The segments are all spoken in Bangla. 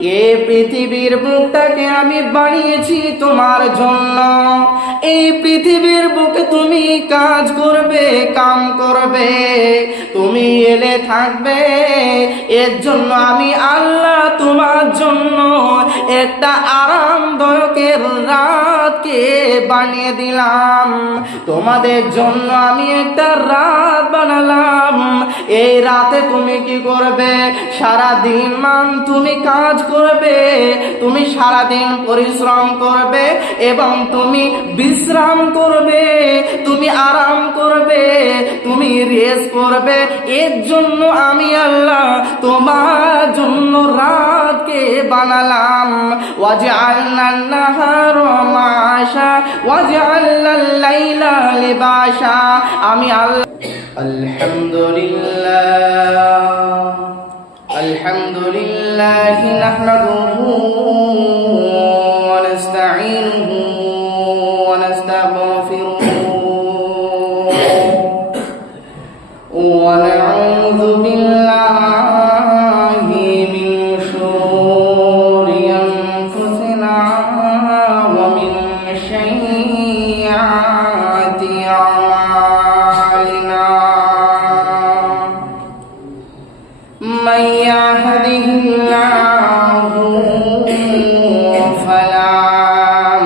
এই পৃথিবীর বুকটাকে আমি বানিয়েছি তোমার জন্য। এই পৃথিবীর বুকে তুমি কাজ করবে, কাম করবে, তুমি এলে থাকবে। এর জন্য আমি আল্লাহ তোমার জন্য একটা আরামদায়কের রাতকে বানিয়ে দিলাম। তোমাদের জন্য আমি একটা রাত বানালাম। এই রাতে তুমি কি করবে? সারাদিন তুমি কাজ করবে, তুমি সারাদিন পরিশ্রম করবে এবং তুমি বিশ্রাম করবে, তুমি আরাম করবে, তুমি রেস্ট করবে। এর জন্য আমি আল্লাহ তোমার জন্য রাতকে বানালাম। ওয়াজআলনান নাহারা মাআশা ওয়াজআলনাল লাইলা লিবাসা। আমি আল্লাহ। আলহামদুলিল্লাহ নাহমাদুহু ওয়া নাস্তাঈনুহু ওয়া নাস্তাগফিরুহু ওয়া নাউযু বিল্লাহি মিন শুরুরি আনফুসিনা ওয়া মিন সাইয়্যাতি আমালিনা। من يهده الله فلا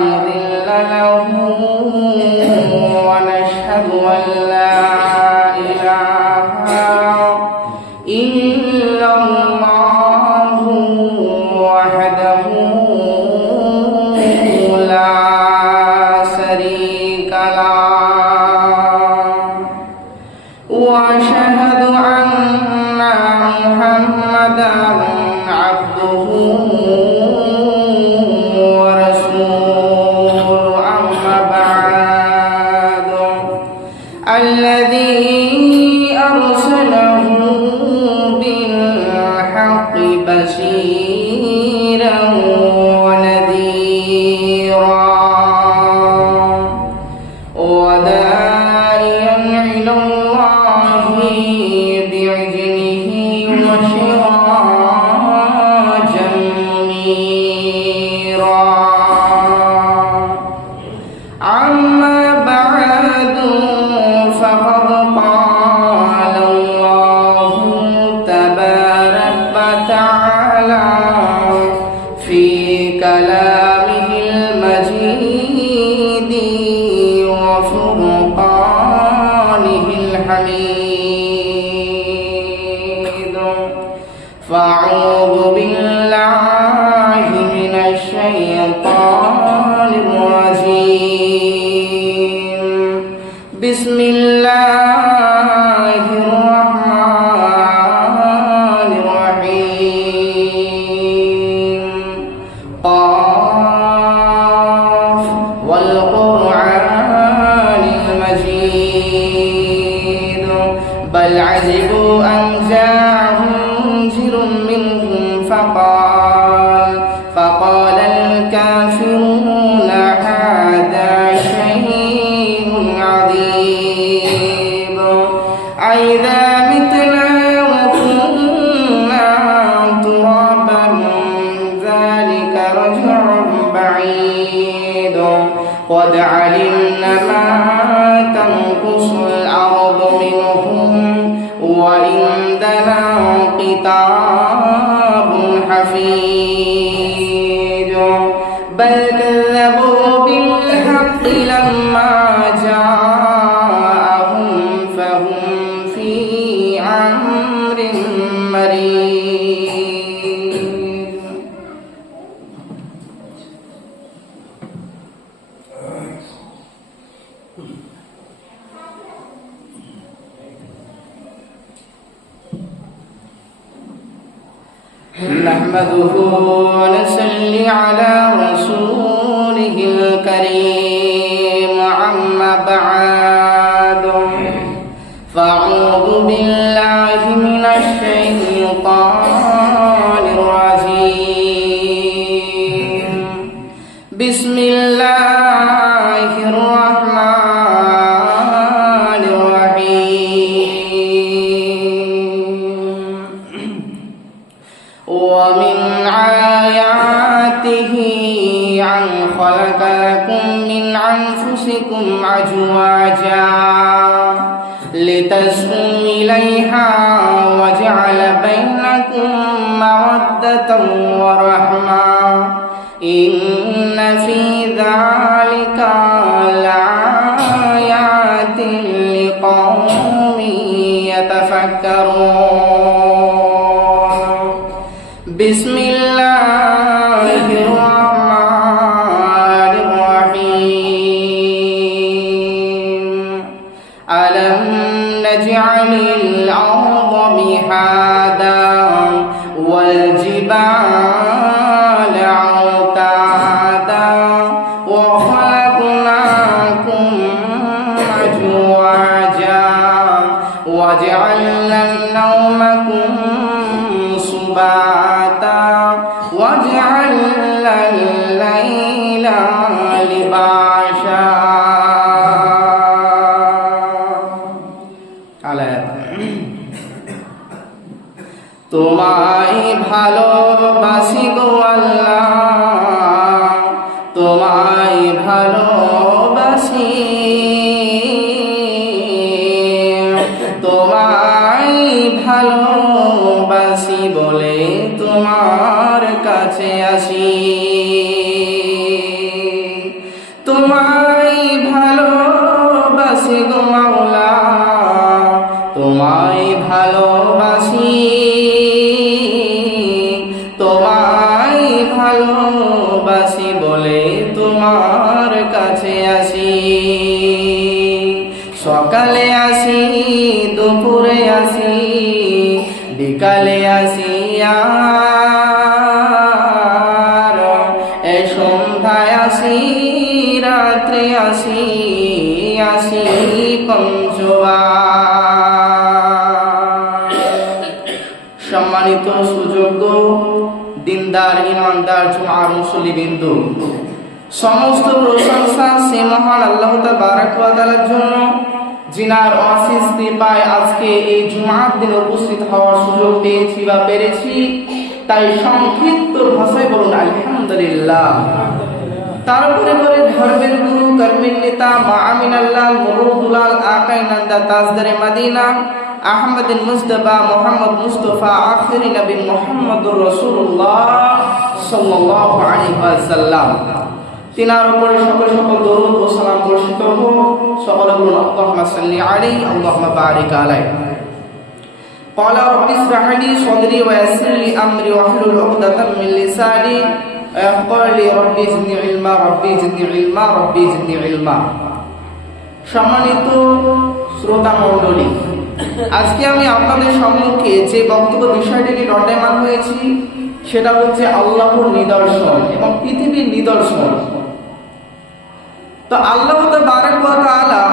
مضل له ونشهد أن لا إله إلا الله وحده لا شريك له وأشهد أن محمدًا عبده ورسوله. أما بعد، الذي أرسله بالحق بشيرا ونذيرا وداعيا إلى الله بإذنه وسراجا منيرا. أما بعد، فقد قال الله تبارك وتعالى في كلامه المجيد وفرقانه الحميد. فأعوذ بالله من الشيطان الرجيم. بسم الله الرحمن الرحيم. قاف والقرآن المجيد. بل عجبوا أن جاءهم منذر منهم فقال الكافرون هذا شيء عظيم. أإذا متنا وكنا ترابا ذلك رجع بعيد. قد علمنا ما تنقص الأرض منهم وعندنا كتاب حفيظ. بل كذبوا بالحق لما جاءهم فهم في أمر مريج. نحمده ونصلي على رسوله الكريم. أما بعد، فأعوذ بالله من الشيطان الرجيم. بسم الله الرحمن الرحيم. ومن عليكم أزواجا لتسكنوا إليها وجعل بينكم مودة ورحمة إن في ذلك لآيات لقوم يتفكرون بسم الله الرحمن الرحيم ألم نجعل الأرض مهادا والجبال أوتادا وخلقناكم أزواجا وجعلنا نومكم سباتا وجعلنا الليل لباسا তোমায় ভালোবাসি গো আল্লাহ, তোমায় ভালোবাসি, তোমায় ভালোবাসি বলে তোমার কাছে আসি, তোমায় ভালোবাসি গো মাওলা, তোমায় ভালোবাসি, তোমায় ভালোবাসি বলে তোমার কাছে আসি। সকালে আসি, দুপুরে আসি, বিকালে আসি, আর এ সন্ধ্যায় আসি, রাত্রে আসি, আসি পঞ্চবার। সম্মানিত সুযোগ্য দিনদার ইমানদার জুমার মুসল্লিবৃন্দ, সমস্ত প্রশংসা সে মহান আল্লাহ তাবারক ওয়া তাআলার জন্য, যিনার অশেষ কৃপায় আজকে এই জুমার দিনে উপস্থিত হওয়ার সুযোগ পেয়েছি বা পেরেছি, তাই সংক্ষিপ্ত ভাষায় বলুন আলহামদুলিল্লাহ। তারপরে করে ধর্মের গুরু, কর্মের নেতা, মা আমিনাল্লাহ মুরুদুলাল আকাই নন্দা তাজদারে মদিনা আহমদ মুস্তাফা মোহাম্মদ মুস্তফা আখিরি নবী মুহাম্মদুর রাসূলুল্লাহ সাল্লাল্লাহু আলাইহি ওয়াসাল্লাম, তিনার উপরে সকল সকল দরুদ ও সালাম বর্ষিত হোক। সকলে বলুন আল্লাহুম্মা সাল্লি আলাইহি আল্লাহুম্মা বারিক আলাইহি। ক্বালা রাব্বি ইশরাহ লি সাদরি ওয়া ইয়াসসির লি আমরি ওয়াহলুল উকদাতাম মিন লিসানি ইয়াফকাহু রাব্বি জিদনি ইলমা, রাব্বি জিদনি ইলমা, রাব্বি জিদনি ইলমা। সম্মানিত শ্রোতা মণ্ডলী, আজকে আমি আপনাদের সম্মুখে যে বক্তব্য বিষয়টি নিয়ে রটায়মান হয়েছি সেটা হচ্ছে আল্লাহর নিদর্শন এবং পৃথিবীর নিদর্শন। তো আল্লাহ তাবারক ওয়া তাআলা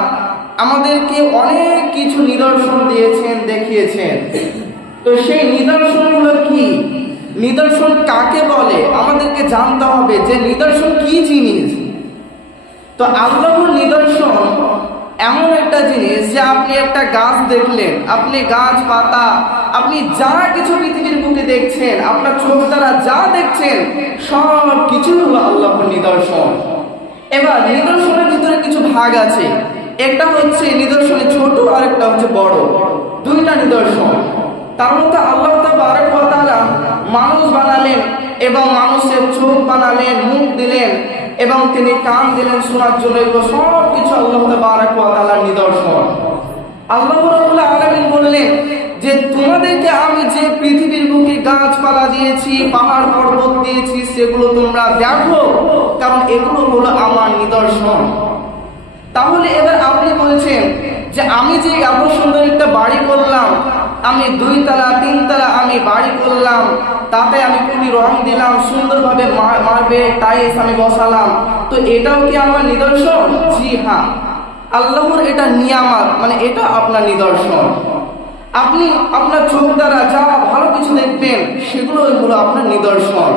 আমাদেরকে অনেক কিছু নিদর্শন দিয়েছেন, দেখিয়েছেন। তো সেই নিদর্শনগুলো কি, নিদর্শন কাকে বলে, আমাদেরকে জানতে হবে যে নিদর্শন কি জিনিস। তো আল্লাহর নিদর্শন এমন একটা জিনিস যে আপনি একটা গাছ দেখলেন, আপনি গাছ পাতা, আপনি যা কিছু পৃথিবীর বুকে দেখছেন, আপনার চোখ দ্বারা যা দেখছেন সব কিছু হলো আল্লাহর নিদর্শন। এবার নিদর্শনের ভিতরে কিছু ভাগ আছে, একটা হচ্ছে নিদর্শনে ছোট আর একটা হচ্ছে বড়, দুইটা নিদর্শন। তার মধ্যে আল্লাহ তাবারক ওয়া তাআলা মানুষ বানালেন এবং মানুষের চোখ বানালেন, মুখ দিলেন এবং তিনি কান দিলেন শোনার জন্য। এগুলো সব কিছু আল্লাহ তাবারক ওয়া তাআলার নিদর্শন। আল্লাহ রাব্বুল আলামিন বললেন যে তোমাদেরকে আমি যে পৃথিবীর বুকে গাছপালা দিয়েছি, পাহাড় পর্বত দিয়েছি, সেগুলো তোমরা দেখো, কারণ এগুলো হলো আমার নিদর্শন। তাহলে এবার আপনি বলছেন যে আমি যে এত সুন্দর একটা বাড়ি করলাম, আমি 2 তলা 3 তলা আমি বাড়ি করলাম, তাতে আমি খুবই রং দিলাম, সুন্দরভাবে মারবে টাইলস আমি বসালাম, তো এটাও কি আমার নিদর্শন? জি হ্যাঁ, আল্লাহর এটা নিয়ামত, মানে এটা আপনার নিদর্শন। আপনি আপনার চোখ দ্বারা যা ভালো কিছু দেখবেন সেগুলো হলো আপনার নিদর্শন।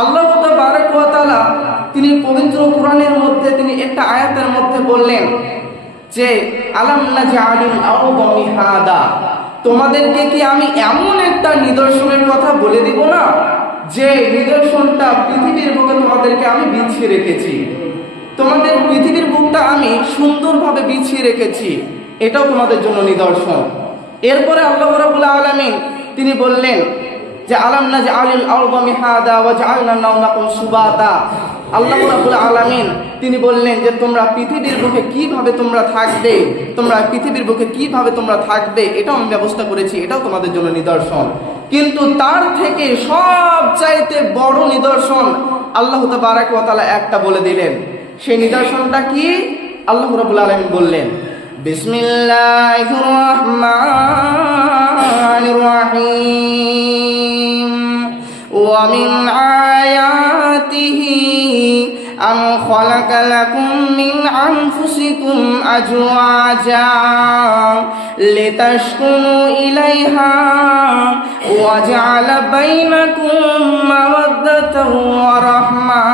আল্লাহ তাবারক ওয়া তাআলা তিনি পবিত্র কোরআনের মধ্যে তিনি একটা আয়াতের মধ্যে বললেন যে আলাম নাজআলিল আরদা মিহাদা, তোমাদেরকে কি আমি এমন একটা নিদর্শনের কথা বলে দিব না যে নিদর্শনটা পৃথিবীর বুকে তোমাদেরকে আমি বিছিয়ে রেখেছি। তোমাদের পৃথিবীর বুক বেডরুমটা আমি সুন্দরভাবে বিছিয়ে রেখেছি, এটাও তোমাদের জন্য নিদর্শন। এরপরে আল্লাহ রাব্বুল আলামিন তিনি বললেন যে আলাম নাজআলিল আরদা মিহাদা ওয়া জাআলনা নাওমাকুম সুবাতা। আল্লাহ রাব্বুল আলামিন তিনি বললেন যে তোমরা পৃথিবীর বুকে কিভাবে তোমরা থাকবে, এটাও আমি ব্যবস্থা করেছি, এটাও তোমাদের জন্য নিদর্শন। কিন্তু তার থেকে সবচাইতে বড় নিদর্শন আল্লাহ তাবারক ওয়া তাআলা একটা বলে দিলেন। সেই নিদর্শনটা কি? আল্লাহ রাব্বুল আলামিন বললেন বিসমিল্লাহির রহমানির রহিম ওয়া মিন আয়াতিহি আন খালাকা লাকুম মিন আনফুসিকুম আজওয়াজা লিতাসকুনু ইলাইহা ওয়া জাআলা বাইনাকুম মাওয়াদ্দাতান ওয়া রাহমা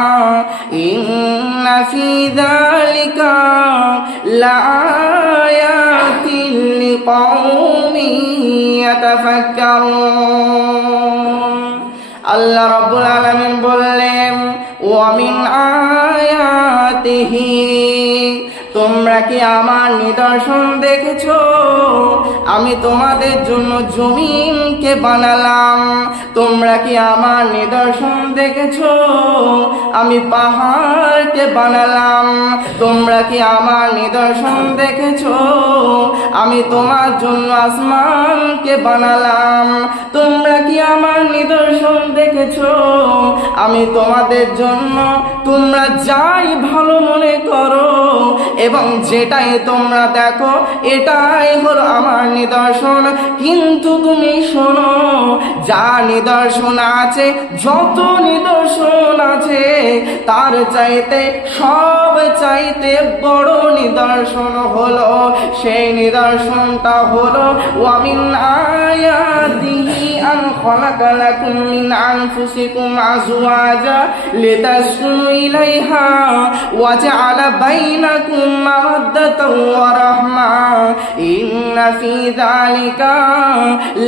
ইন্না ফি যালিকা লাআয়াতিন লিকাওমিন ইয়াতাফাক্কারুন। আল্লাহ রাব্বুল আলামিন বললেন ওয়া মিন আয়াতিহি, তোমরা কি আমার নিদর্শন দেখেছো? আমি তোমাদের জন্য জমিনকে বানালাম। তোমরা কি আমার নিদর্শন দেখেছো? আমি পাহাড়কে বানালাম। তোমরা কি আমার নিদর্শন দেখেছো? আমি তোমার জন্য আসমানকে বানালাম। তোমরা কি আমার নিদর্শন দেখেছো? আমি তোমাদের জন্য তোমরা যাই ভালো মনে করো এবং যেটাই তোমরা দেখো এটাই হলো আমার নিদর্শন। কিন্তু তুমি শোনো, যা নিদর্শন আছে, যত নিদর্শন আছে, তার চাইতে সব চাইতে বড় নিদর্শন হলো, সেই নিদর্শনটা হলো ওয়া মিন আয়াতিহি আন খালাকা লাকুম মিন আনফুসিকুম আজওয়াজা লিতাসকুনু ইলাইহা ওয়া জাআলা বাইনাকুম মাওয়াদ্দাতান ওয়া রাহমা ইন্না ফি যালিকা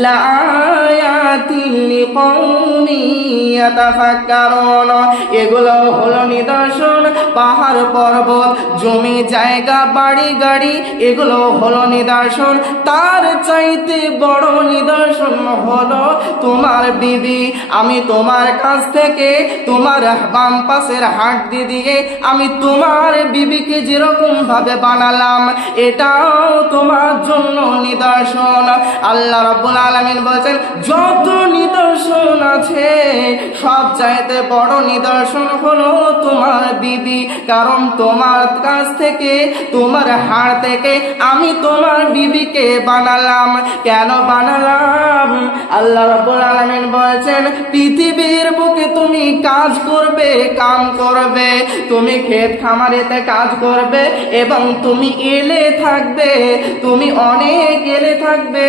লাআয়াতিন লিকাওমিন ইয়াতাফাক্কারুন। এগুলো হলো নিদর্শন। পাহাড় পর্বত, জমি জায়গা, বাড়ি গাড়ি, এগুলো হলো নিদর্শন। তার চাইতে বড় নিদর্শন হলো তোমার বিবি। আমি তোমার কাছ থেকে তোমার বাম পাশের হাড্ডি দিয়ে আমি তোমার বিবিকে যেরকম ভাবে বানালাম, এটাও তোমার জন্য নিদর্শন। আল্লাহ রাব্বুল আলামিন বলেন যত নিদর্শন আছে সব চাইতে বড় নিদর্শন হলো তোমার বিবি। কারণ তোমার কাছ থেকে, তোমার হাড় থেকে আমি তোমার বিবিকে বানালাম। কেন বানালাম? আল্লাহ রাব্বুল আলামিন বলেছেন পৃথিবীর বুকে তুমি কাজ করবে, কাম করবে, তুমি ক্ষেত খামারেতে কাজ করবে এবং তুমি এলে থাকবে, তুমি অনেক এলে থাকবে।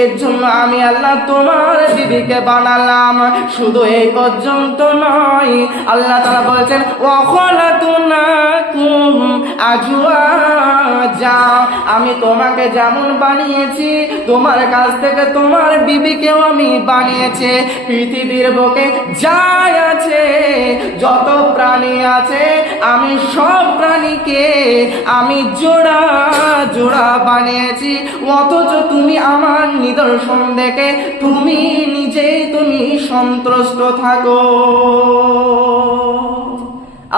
এর জন্য আমি আল্লাহ তোমার বিবিকে বানালাম। শুধু এই পর্যন্ত নয়, আল্লাহ তাআলা বলেছেন ওয়া খালাকনাকুম আজওয়াজা, আমি তোমাকে যেমন বানিয়েছি তোমার কাছ থেকে তোমার বিবিকেও আমি বানিয়েছি। পৃথিবীর বুকে যা আছে, যত প্রাণী আছে, আমি সব প্রাণীকে আমি জোড়া জোড়া বানিয়েছি। অথচ তুমি আমার নিদর্শন দেখে তুমি নিজেই তুমি সন্তুষ্ট থাকো।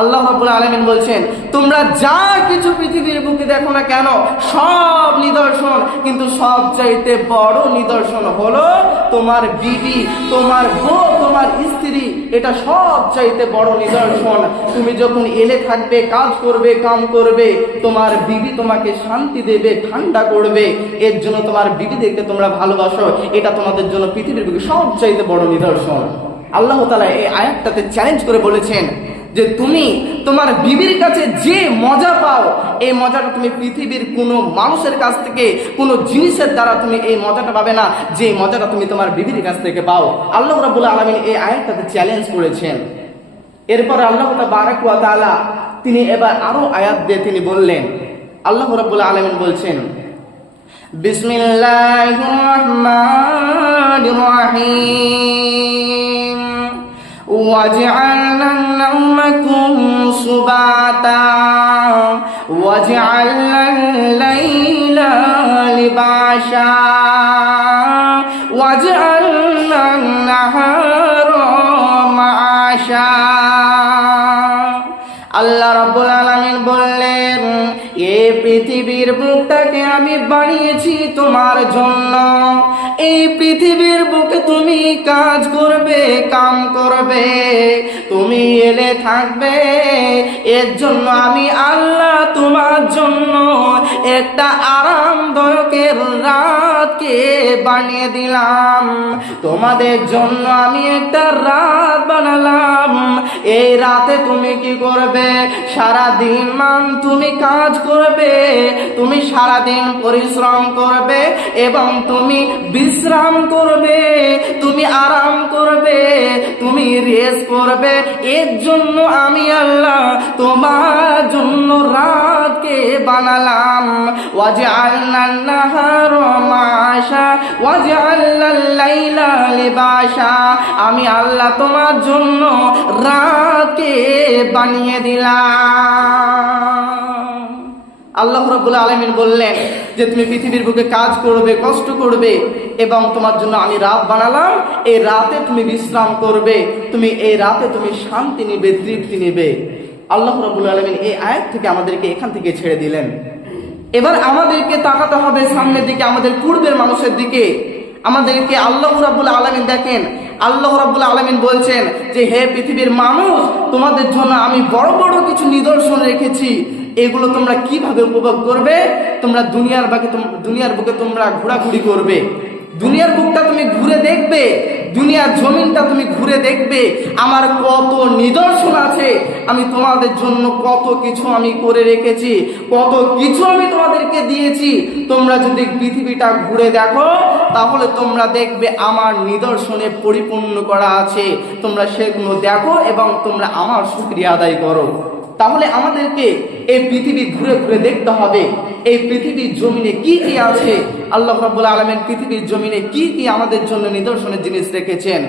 আল্লাহ রাব্বুল আলামিন বলছেন তোমরা যা কিছু পৃথিবীর বুকে দেখো না কেন সব নিদর্শন, কিন্তু সবচাইতে বড় নিদর্শন হলো তোমার বিবি, তোমার বউ, তোমার স্ত্রী। এটা সবচাইতে বড় নিদর্শন। তুমি যখন এলে থাকবে, কাজ করবে, কাম করবে, তোমার বিবি তোমাকে শান্তি দেবে, ঠান্ডা করবে। এর জন্য তোমার বিবিদেরকে তোমরা ভালোবাসো, এটা তোমাদের জন্য পৃথিবীর বুকে সবচাইতে বড় নিদর্শন। আল্লাহ তাআলা এই আয়াতটাতে চ্যালেঞ্জ করে বলেছেন যে তুমি তোমার বিবির কাছে যে মজা পাও, এই মজাটা তুমি পৃথিবীর কোনো মানুষের কাছ থেকে, কোনো জিনিসের দ্বারা তুমি এই মজাটা পাবে না, যে মজাটা তুমি তোমার বিবির কাছ থেকে পাও। আল্লাহ রাব্বুল আলামিন এই আয়াতটাতে চ্যালেঞ্জ করেছেন। এরপরে আল্লাহ তাবারক ওয়া তাআলা তিনি এবার আরো আয়াত দিয়ে তিনি বললেন, আল্লাহ রাব্বুল আলামিন বলছেন বিসমিল্লাহির রহমানির রহিম وجعلنا نومكم سباتا وجعلنا الليل لباسا وجعلنا النهار معاشا। আল্লাহ রাব্বুল আলামিন বললেন, এই পৃথিবীর বুকটাকে আমি বানিয়েছি তোমার জন্য। এই পৃথিবীর বুকে তুমি কাজ করবে, কাম করবে, তুমি এলে থাকবে। এর জন্য আমি আল্লাহ তোমার জন্য একটা আরামদায়কের রাতকে বানিয়ে দিলাম। তোমাদের জন্য আমি একটা রাত বানালাম। এই রাতে তুমি কি করবে? সারা দিন তুমি কাজ করবে, তুমি সারা দিন পরিশ্রম করবে এবং তুমি বিশ্রাম করবে, তুমি আরাম করবে, তুমি রেস্ট করবে। এর জন্য আমি আল্লাহ তোমার জন্য রাতকে বানালাম। ওয়াজআলনান নাহারা মাআশা ওয়াজআলনাল লাইলা লিবাসা। আমি আল্লাহ তোমার জন্য রাতকে বানিয়ে দিলাম। আল্লাহ রাব্বুল আলামিন বললেন যে তুমি পৃথিবীর বুকে কাজ করবে, কষ্ট করবে এবং তোমার জন্য আমি রাত বানালাম। এই রাতে তুমি বিশ্রাম করবে, তুমি এই রাতে তুমি শান্তি নিবে, তৃপ্তি নিবে। আল্লাহ রাব্বুল আলামিন এই আয়াত থেকে আমাদেরকে এখান থেকে ছেড়ে দিলেন। এবার আমাদেরকে তাকাতে হবে সামনের দিকে, আমাদের পূর্বের মানুষের দিকে। আমাদেরকে আল্লাহ রাব্বুল আলামিন দেখেন, আল্লাহ রাব্বুল আলামিন বলছেন যে হে পৃথিবীর মানুষ, তোমাদের জন্য আমি বড় বড় কিছু নিদর্শন রেখেছি। এগুলো তোমরা কিভাবে উপভোগ করবে? তোমরা দুনিয়ার বুকে তোমরা ঘোরাঘুরি করবে, দুনিয়ার বুকটা তুমি ঘুরে দেখবে, দুনিয়ার জমিনটা তুমি ঘুরে দেখবে। আমার কত নিদর্শন আছে, আমি তোমাদের জন্য কত কিছু আমি করে রেখেছি, কত কিছু আমি তোমাদেরকে দিয়েছি। তোমরা যদি পৃথিবীটা ঘুরে দেখো তাহলে তোমরা দেখবে আমার নিদর্শনে পরিপূর্ণ করা আছে। তোমরা সেগুলো দেখো এবং তোমরা আমার শুকরিয়া আদায় করো। তাহলে আমাদেরকে এই পৃথিবী ঘুরে ঘুরে দেখতে হবে এই পৃথিবীর জমিনে কি কি আছে। আল্লাহ রাব্বুল আলামিন পৃথিবীর জমিনে কি কি আমাদের জন্য নিদর্শনের জিনিস রেখেছেন।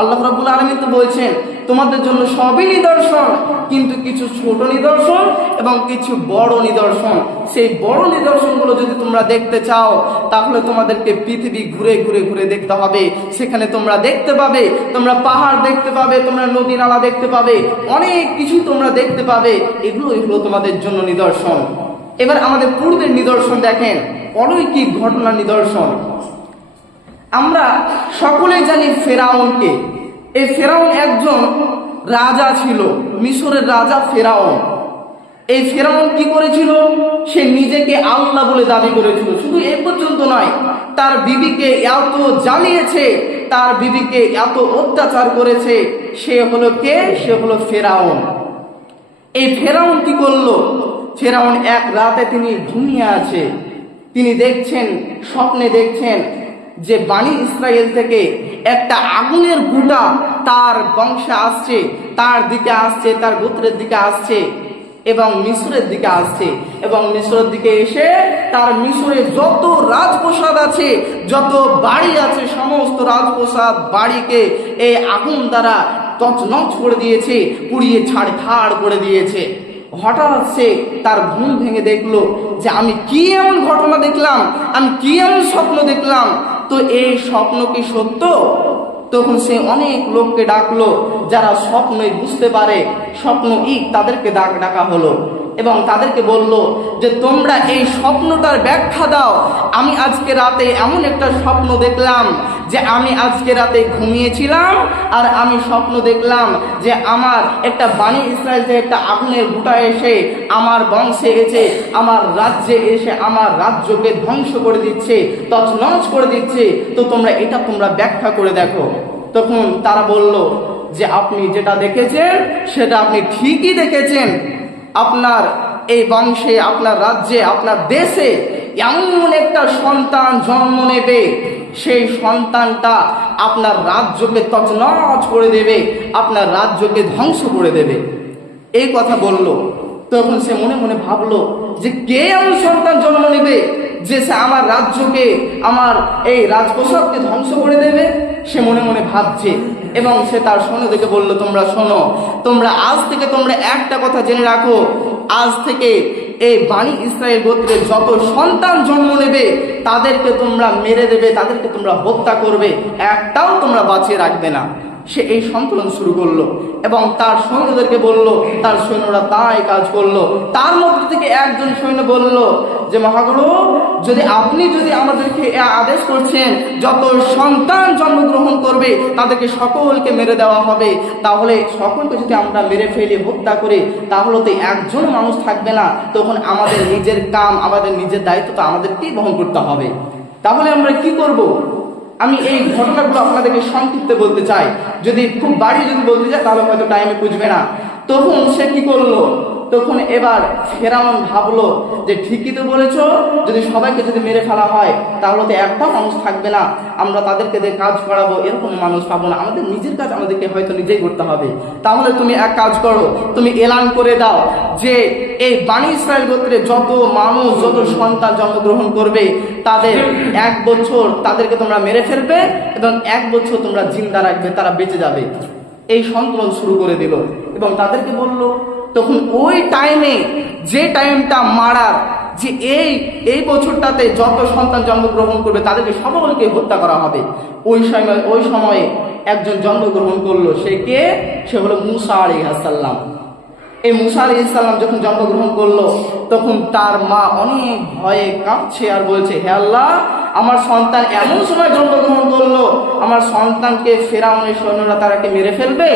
আল্লাহ রাব্বুল আলামিন তো বলছেন তোমাদের জন্য সবই নিদর্শন, কিন্তু কিছু ছোট নিদর্শন এবং কিছু বড় নিদর্শন। সেই বড় নিদর্শনগুলো যদি তোমরা দেখতে চাও তাহলে তোমাদেরকে পৃথিবী ঘুরে ঘুরে ঘুরে দেখতে হবে। সেখানে তোমরা দেখতে পাবে, তোমরা পাহাড় দেখতে পাবে, তোমরা নদী নালা দেখতে পাবে, অনেক কিছু তোমরা দেখতে পাবে। এগুলো তোমাদের জন্য নিদর্শন। এবার আমাদের পূর্বের নিদর্শন দেখেন, অলৌকিক ঘটনার নিদর্শন। আমরা সকলেই জানি ফেরাউনকে। এই ফেরাউন একজন রাজা ছিল, মিশরের রাজা ফেরাউন। এই ফেরাউন কি করেছিল? সে নিজেকে আল্লাহ বলে দাবি করেছিল। শুধু এ পর্যন্ত নয়, তার বিবিকে এত জ্বালিয়েছে, তার বিবিকে এত অত্যাচার করেছে। সে হলো কে? সে হলো ফেরাউন। এই ফেরাউন কি করলো? ফেরাউন এক রাতে তিনি ঘুমিয়ে আছে, তিনি দেখছেন, স্বপ্নে দেখছেন যে বানি ইসরায়েল থেকে একটা আগুনের গুঁড়া তার বংশে আসছে, তার দিকে আসছে, তার গোত্রের দিকে আসছে এবং মিশরের দিকে আসছে। এবং মিশরের দিকে এসে তার মিশরে যত রাজপ্রাসাদ আছে, যত বাড়ি আছে, সমস্ত রাজপ্রাসাদ বাড়িকে এই আগুন দ্বারা তছনছ করে দিয়েছে, পুড়িয়ে ছাড়খাড় করে দিয়েছে। হঠাৎ সে তার ঘুম ভেঙে দেখলো যে আমি কি এমন ঘটনা দেখলাম, আমি কি এমন স্বপ্ন দেখলাম, তো এই স্বপ্ন কি সত্য? তখন সে অনেক লোককে ডাকলো যারা স্বপ্নই বুঝতে পারে, স্বপ্ন তাদেরকে ডাকা হলো এবং তাদেরকে বলল যে তোমরা এই স্বপ্নটার ব্যাখ্যা দাও। আমি আজকে রাতে এমন একটা স্বপ্ন দেখলাম যে আমি আজকে রাতে ঘুমিয়েছিলাম আর আমি স্বপ্ন দেখলাম যে আমার একটা বানি ইসরায়েল থেকে একটা আগুনের গুঁটা এসে আমার বংশে এসে, আমার রাজ্যে এসে আমার রাজ্যকে ধ্বংস করে দিচ্ছে, তছনছ করে দিচ্ছে। তো তোমরা ব্যাখ্যা করে দেখো। তখন তারা বলল যে আপনি যেটা দেখেছেন সেটা আপনি ঠিকই দেখেছেন। আপনার এই বংশে, আপনার রাজ্যে, আপনার দেশে এমন একটা সন্তান জন্ম নেবে, সেই সন্তানটা আপনার রাজ্যকে তছনছ করে দেবে, আপনার রাজ্যকে ধ্বংস করে দেবে। এই কথা বলল। তখন সে মনে মনে ভাবলো যে কে এমন সন্তান জন্ম নেবে যে সে আমার রাজ্যকে, আমার এই রাজপ্রাসাদকে ধ্বংস করে দেবে। সে মনে মনে ভাবছে এবং সে তার সৈন্যদেরকে বলল, তোমরা শোনো, তোমরা আজ থেকে তোমরা একটা কথা জেনে রাখো, আজ থেকে এই বানি ইসরায়েল গোত্রে যত সন্তান জন্ম নেবে তাদেরকে তোমরা মেরে দেবে, তাদেরকে তোমরা হত্যা করবে, একটাও তোমরা বাঁচিয়ে রাখবে না। সে এই সন্তুলন শুরু করলো এবং তার সৈন্যদেরকে বলল, তার সৈন্যরা তাই কাজ করলো। তার মধ্যে থেকে একজন সৈন্য বলল যে, মহাগুরু, আপনি যদি আমাদেরকে আদেশ করছেন যত সন্তান জন্মগ্রহণ করবে তাদেরকে সকলকে মেরে দেওয়া হবে, তাহলে সকলকে যদি আমরা মেরে ফেলি, হত্যা করি, তাহলে তো একজন মানুষ থাকবে না, তখন আমাদের নিজের কাম, আমাদের নিজের দায়িত্ব তো আমাদেরকেই বহন করতে হবে। তাহলে আমরা কি করব? আমি এই ঘটনাগুলো আপনাদেরকে সংক্ষিপ্ত বলতে চাই, যদি খুব বাড়িয়ে যদি বলতে চাই তাহলে হয়তো টাইমে বুঝবে না। তখন সে কি করলো, তখন এবার ফেরাউন ভাবলো যে ঠিকই তো বলেছো, যদি সবাইকে যদি মেরে ফেলা হয় তাহলে তো একটা মানুষ থাকবে না, আমরা তাদেরকে দিয়ে কাজ করাবো, এরকম মানুষ পাবো না, আমাদের নিজের কাজ আমাদেরকে হয়তো নিজেই করতে হবে। তাহলে তুমি এক কাজ করো, তুমি এলান করে দাও যে এই বানি ইসরায়েল গোত্রে যত মানুষ, যত সন্তান জন্মগ্রহণ করবে তাদের 1 বছর তাদেরকে তোমরা মেরে ফেলবে এবং 1 বছর তোমরা জিন্দা রাখবে, তারা বেঁচে যাবে। এই সন্তুলন শুরু করে দিল এবং তাদেরকে বলল, তখন ওই টাইমে, যে টাইমটা মারার, যে এই বছরটাতে যত সন্তান জন্মগ্রহণ করবে তাদেরকে সকলকে হত্যা করা হবে, ওই সময়ে একজন জন্মগ্রহণ করলো। সে কে? সে হলো মুসা আলাইহিস সালাম। এই মুসা আলাইহিস সালাম যখন জন্মগ্রহণ করলো তখন তার মা অনেক ভয়ে কাঁপছে আর বলছে, হে আল্লাহ, আমার সন্তান এমন সময় জন্মগ্রহণ করলো, আমার সন্তানকে ফেরাউনের সৈন্যরা তারাকে মেরে ফেলবে,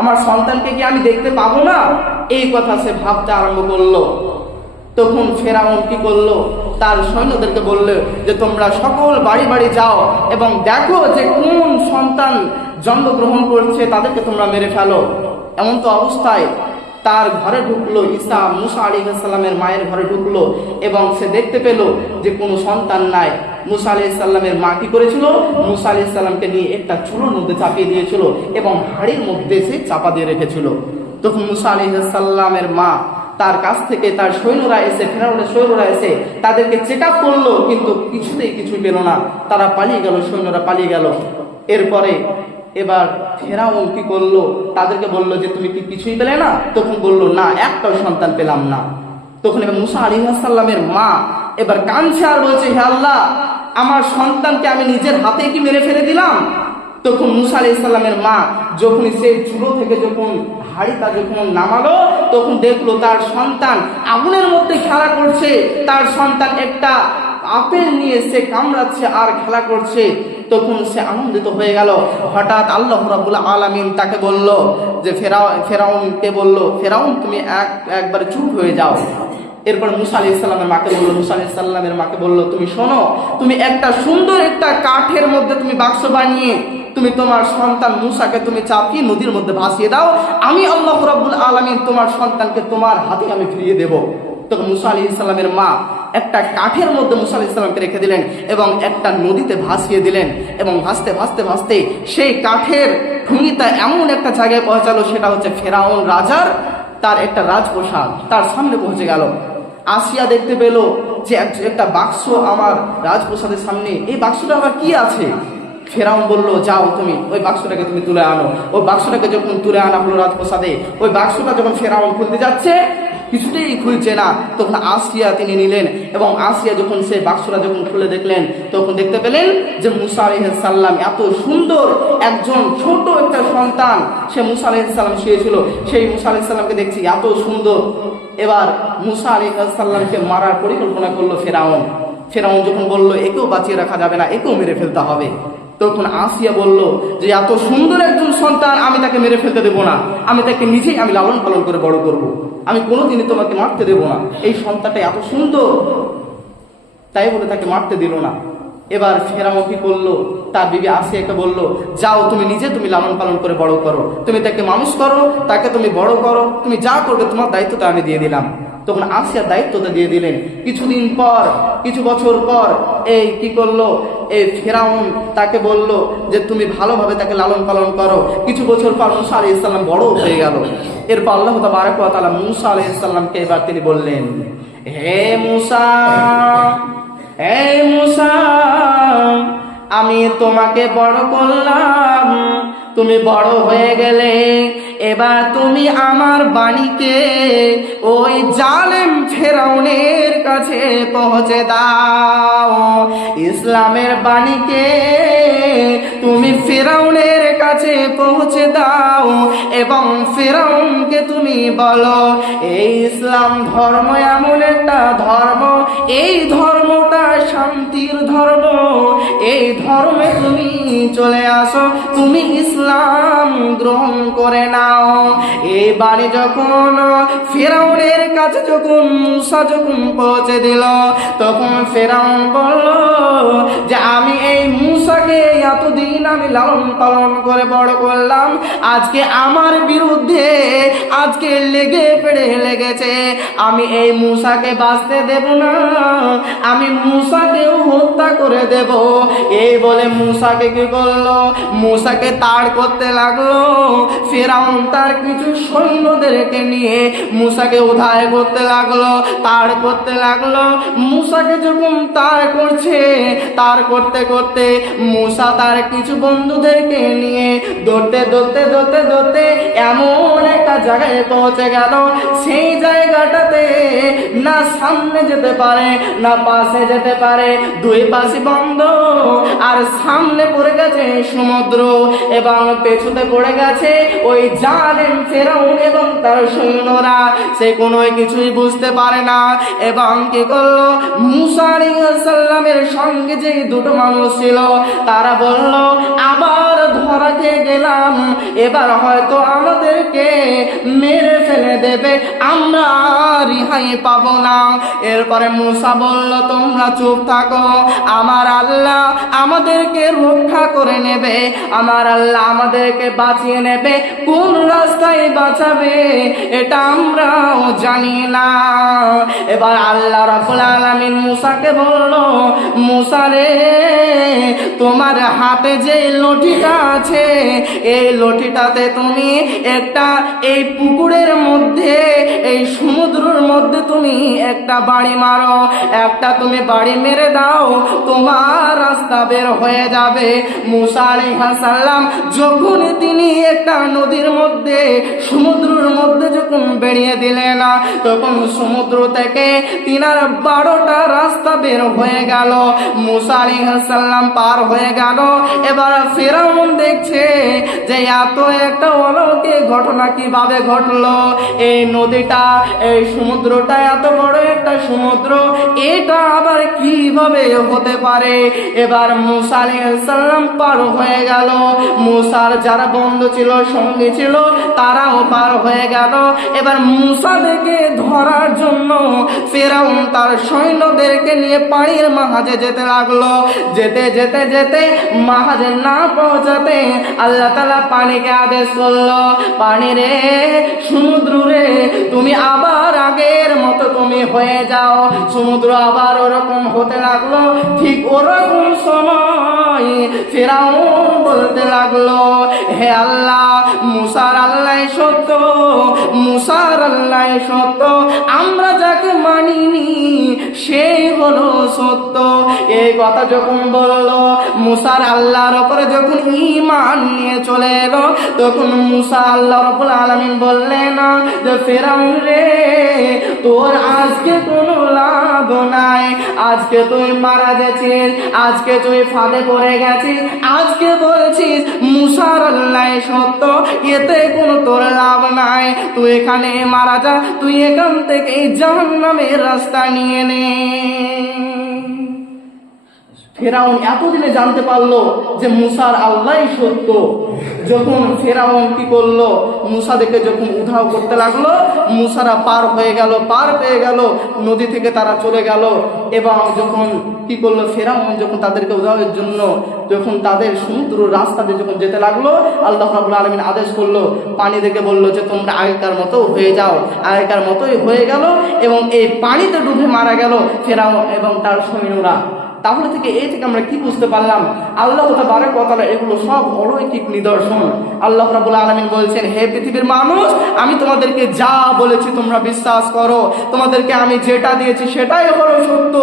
আমার সন্তানকে কি আমি দেখতে পাবো না? এই কথা সে ভাবতে আরম্ভ করলো। তখন ফেরাউন কি করলো, তার সৈন্যদেরকে বললো যে তোমরা সকল বাড়ি বাড়ি যাও এবং দেখো যে কোন সন্তান জন্মগ্রহণ করছে তাদেরকে তোমরা মেরে ফেলো। এমন তো অবস্থায় তার ঘরে ঢুকলো, মুসা আলাইহিস সালামের মায়ের ঘরে ঢুকলো এবং সে দেখতে পেল যে কোনো সন্তান নাই। মুসা আলাইহিস সালামের মা কি করেছিল, মুসা আলাইহিস সালামকে নিয়ে একটা চুলোর মধ্যে চাপিয়ে দিয়েছিল এবং হাড়ির মধ্যে সে চাপা দিয়ে রেখেছিল। তখন মুসা আলাইহিস সালামের মা তার কাছ থেকে তার সৈন্যরা এসে, ফেরাউনের সৈন্যরা এসে তাদেরকে চেক আপ করলো, কিন্তু কিছুতেই কিছু পেল না, তারা পালিয়ে গেল, সৈন্যরা পালিয়ে গেল। এরপরে এবার ফেরাউন কি করলো, তাদেরকে বললো যে তুমি কি কিছুই পেলে না? তখন বললো, না, একটাও সন্তান পেলাম না। তখন এবার মুসা আলাইহিস সালামের মা এবার কাঁদছে আর বলছে, হে আল্লাহ, আমার সন্তানকে আমি নিজের হাতে কি মেরে ফেলে দিলাম? তখন মুসা আলাইহিস সালামের মা যখন সেই চুলো থেকে যখন হাড়িটা যখন নামালো, তখন দেখলো তার সন্তান আগুনের মধ্যে খেলা করছে, তার সন্তান একটা আপেল নিয়ে সে কামড়াচ্ছে আর খেলা করছে। তখন সে আনন্দিত হয়ে গেল। হঠাৎ আল্লাহ রাব্বুল আলামিন তাকে বলল যে ফেরাউনকে বলল, ফেরাউন তুমি একবারে চুপ হয়ে যাও। এরপর মুসা আলাইহিস সালামের মাকে বলল, মুসা আলাইহিস সালামের মাকে বলল, তুমি শোনো, তুমি একটা সুন্দর একটা কাঠের মধ্যে তুমি বাক্স বানিয়ে তুমি তোমার সন্তান মুসাকে তুমি চাপিয়ে নদীর মধ্যে ভাসিয়ে দাও, আমি আল্লাহ রাব্বুল আলামিন তোমার সন্তানকে তোমার হাতে আমি ফিরিয়ে দেব। তখন মুসা আলাইহিস সালামের মা একটা কাঠের মধ্যে মুসা আলাইহিস সালামকে রেখে দিলেন এবং একটা নদীতে ভাসিয়ে দিলেন এবং ভাসতে ভাসতে ভাসতে সেই কাঠের ঠুঙিটা এমন একটা জায়গায় পৌঁছালো, সেটা হচ্ছে ফেরাউন রাজার তার একটা রাজপ্রাসাদ, তার সামনে পৌঁছে গেল। আসিয়া দেখতে পেল যে একটা বাক্স আমার রাজপ্রাসাদের সামনে, এই বাক্সটা আবার কি আছে? ফেরাউন বলল, যাও তুমি ওই বাক্সটাকে তুমি তুলে আনো। ওই বাক্সটাকে যখন তুলে আনা হলো রাজপ্রাসাদে, ওই বাক্সটা যখন ফেরাউন খুলতে যাচ্ছে কিছুতেই খুলছে না। তখন আসিয়া তিনি নিলেন এবং আসিয়া যখন সে বাক্সটা যখন খুলে দেখলেন, তখন দেখতে পেলেন যে মুসা আলাইহিস সালাম, এত সুন্দর একজন ছোট একটা সন্তান, সে মুসা আলাইহিস সালাম শুয়েছিল, সেই মুসা আলাইহিস সালামকে দেখছি এত সুন্দর। এবার মুসা আলাইহিস সালামকে মারার পরিকল্পনা করলো ফেরাউন। ফেরাউন যখন বলল একেও বাঁচিয়ে রাখা যাবে না, একেও মেরে ফেলতে হবে, তখন আসিয়া বলল যে এত সুন্দর একজন সন্তান আমি তাকে মেরে ফেলতে দেবো না, আমি তাকে নিজেই আমি লালন পালন করে বড় করব, আমি কোনোদিনই তোমাকে মারতে দেবো না, এই সন্তানটা এত সুন্দর। তাই বলে তাকে মারতে দিল না। এবার ফেরাউন কি করলো, তার বিবি আসিয়াকে বলল, যাও তুমি নিজে তুমি লালন পালন করে বড় করো, তুমি তাকে মানুষ করো, তাকে তুমি বড় করো, তুমি যা করবে তোমার দায়িত্বটা আমি দিয়ে দিলাম। তখন আসিয়ার দায়িত্বটা দিয়ে দিলেন। কিছুদিন পর, কিছু বছর পর এই কি করলো, এই ফেরাউন তাকে বলল যে তুমি ভালোভাবে তাকে লালন পালন করো। কিছু বছর পর মুসা আলাইহিস সালাম বড় হয়ে গেল। এরপর আল্লাহ তাবারাক ওয়া তাআলা মুসা আলাইহিস সালামকে এবার তিনি বললেন, হে মুসা, হে মুসা, আমি তোমাকে বড় করলাম, তুমি বড় হয়ে গেলে, এবার তুমি আমার বাণীকে ওই জালেম ফেরাউনের কাছে পৌঁছে দাও। ইসলামের বাণীকে তুমি ফেরাউনের কাছে পৌঁছে দাও এবং ফেরাউনকে তুমি বলো এই ইসলাম ধর্ম এমন একটা ধর্ম, এই ধর্মটা শান্তির ধর্ম, এই ধর্মে তুমি চলে আসো, তুমি ইসলাম গ্রহণ করে নাও। এই বাণী যখন ফেরাউনের কাছে যখন মূসা যখন পৌঁছে দিল, তখন ফেরাউন বলল যে আমি এই মূসাকে এতদিন আমি লালন পালন করে বড় করলাম, আজকে আমার বিরুদ্ধে আজকে লেগেছে, আমি এই মূসাকে বাঁচতে দেব না, আমি মূসাকেও হত্যা করে দেব। এই বলে মূসাকে কি করলো, মূসাকে তাড় করতে লাগলো। ফেরাউন তার কিছু সৈন্যদেরকে নিয়ে মূসাকে উদ্ধার করতে লাগলো, তাড় করতে লাগলো। মূসাকে যখন তাড় করছে, তাড় করতে করতে মূসা তার কিছু বন্ধুদেরকে নিয়ে দৌড়তে এমন একটা জায়গায় পৌঁছে গেল, সেই জায়গাটাতে না সামনে যেতে পারে না পাশে যেতে পারে, দুই পাশে বন্ধ, আর সামনে পড়ে গেছে সমুদ্র এবং পেছনে পড়ে গেছে ওই জালেম ফেরাউন এবং তার সৈন্যরা। সে কোনো কিছুই বুঝতে পারে না এবং কি করলো, মূসা আলাইহিস সালামের সঙ্গে যে দুটো মানুষ ছিল তারা বলল আবার ধরা খেয়ে গেলাম, এবার হয়তো আমাদেরকে মেরে ফেলে দেবে, আমরা রিহাই পাবো না। এরপরে মূসা বলল তোমরা চুপ থাকো, আমার আল্লাহ আমাদেরকে রক্ষা করে নেবে, আমার আল্লাহ আমাদেরকে বাঁচিয়ে নেবে, কোন রাস্তায় বাঁচাবে এটা আমরাও জানি না। এবার আল্লাহ রাব্বুল আলামিন মূসাকে বলল মূসা রে, তোমার হাতে যে লঠিটা আছে এই লঠিটাতে তুমি একটা এই পুকুরের মধ্যে এই সমুদ্রের মধ্যে তুমি একটা বাড়ি মারো, একটা তুমি বাড়ি মেরে দাও, তোমার রাস্তা বের হয়ে যাবে। মূসা আলাইহিস সালাম যখন তিনি একটা নদীর মধ্যে সমুদ্রের মধ্যে যখন বেরিয়ে দিলেন, তখন সমুদ্র থেকে তিনার 12টা রাস্তা বের হয়ে গেল। মূসা আলাইহিস সালাম পার হয়ে গেল। এবার ফেরাউন দেখছে যে এত একটা অলৌকিক ঘটনা কিভাবে ঘটলো, এই নদীটা এই সমুদ্রটা এত বড় একটা সমুদ্র, এটা আবার কিভাবে হতে পারে। এবার মূসা আলাইহিস সালাম পার হয়ে গেল, মূসার যারা বন্ধু ছিল সঙ্গী ছিল তারাও পার হয়ে গেল। এবার মূসাকে ধরার জন্য ফেরাউন তার সৈন্যদেরকে নিয়ে পানির মাঝে যেতে লাগলো। যেতে যেতে যেতে মাঝে না পৌঁছাতে আল্লাহ তাআলা পানিকে আদেশ করলো, পানি রে সমুদ্র রে তুমি আবার আগের মতো তুমি হয়ে যাও। সমুদ্র আবার ওরকম হতে লাগলো। ঠিক ওরকম সময় ফেরাউন বলতে লাগলো হে আল্লাহ, মূসার আল্লাহ সত্য, মূসার আল্লাহ সত্য, আমরা যাকে মানিনি সেই হলো সত্য। এই কথা যখন বললো, মূসার আল্লাহর উপরে যখন ঈমান নিয়ে চলে এলো, তখন মূসা আল্লাহ রাব্বুল আলামিন বললেন যে ফেরাউন রে, তোর আজকে কোনো লাভ নাই, আজকে তুই মারা গেছিস, আজকে তুই ফাঁদে পড়ে গেছিস, আজকে বলছিস মূসার আল্লাহ সত্য, এতে কোনো তোর লাভ নাই, তুই এখানে মারা যা, তুই এখান থেকে জাহান্নামের রাস্তা নিয়ে নে। ফেরাউন এতদিনে জানতে পারলো যে মূসার আল্লাহ সত্য। যখন ফেরাউন কি করলো, মূসাদেরকে যখন উধাও করতে লাগলো, মূসারা পার হয়ে গেল, পার পেয়ে গেল, নদী থেকে তারা চলে গেল। এবং যখন কি করলো, ফেরাউন যখন তাদেরকে উধাওয়ের জন্য যখন তাদের সমুদ্র রাস্তাতে যখন যেতে লাগলো, আল্লাহ রাব্বুল আলামিন আদেশ করলো, পানি দেখে বললো যে তোমরা আগেকার মতো হয়ে যাও। আগেকার মতোই হয়ে গেল এবং এই পানিতে ডুবে মারা গেল ফেরাউন এবং তার সৈন্যরা। তাহলে এই থেকে আমরা কি বুঝতে পারলাম? আল্লাহ তাবারক ওয়া তাআলা এগুলো সব অলৌকিক নিদর্শন। আল্লাহ রাব্বুল আলামিন বলছেন, হে পৃথিবীর মানুষ, আমি তোমাদেরকে যা বলেছি তোমরা বিশ্বাস করো, তোমাদেরকে আমি যেটা দিয়েছি সেটাই হলো সত্য।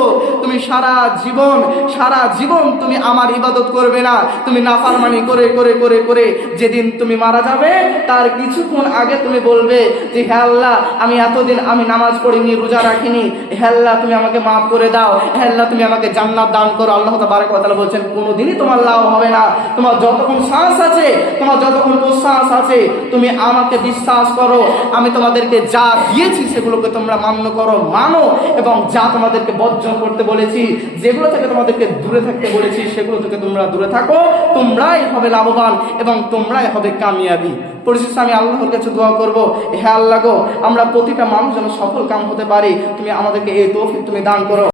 তুমি সারা জীবন তুমি আমার ইবাদত করবে না, তুমি নাফরমানি করে করে করে করে যেদিন তুমি মারা যাবে তার কিছুক্ষণ আগে তুমি বলবে যে হে আল্লাহ, আমি এতদিন আমি নামাজ পড়িনি, রোজা রাখিনি, হে আল্লাহ তুমি আমাকে মাফ করে দাও, হে আল্লাহ তুমি আমাকে জান্নাত দান করো। আল্লাহ তাবারক ওয়া তাআলা বলছেন, কোনোদিনই তোমার লাভ হবে না। তোমার যতক্ষণ শ্বাস আছে, তোমার যতক্ষণ প্রশ্বাস আছে, তুমি আমাকে বিশ্বাস করো, আমি তোমাদেরকে যা দিয়েছি সেগুলোকে তোমরা মানো, এবং যা তোমাদেরকে বর্জন করতে বলেছি, যেগুলো থেকে তোমাদেরকে দূরে থাকতে বলেছি, সেগুলো থেকে তোমরা দূরে থাকো, তোমরাই হবে লাভবান এবং তোমরাই হবে কামিয়াবি। পরিশেষে আমি আল্লাহর কাছে দোয়া করব, হে আল্লাহ গো, আমরা প্রতিটা মানুষ যেন সফল কাম হতে পারি, তুমি আমাদেরকে এই তৌফিক তুমি দান করো।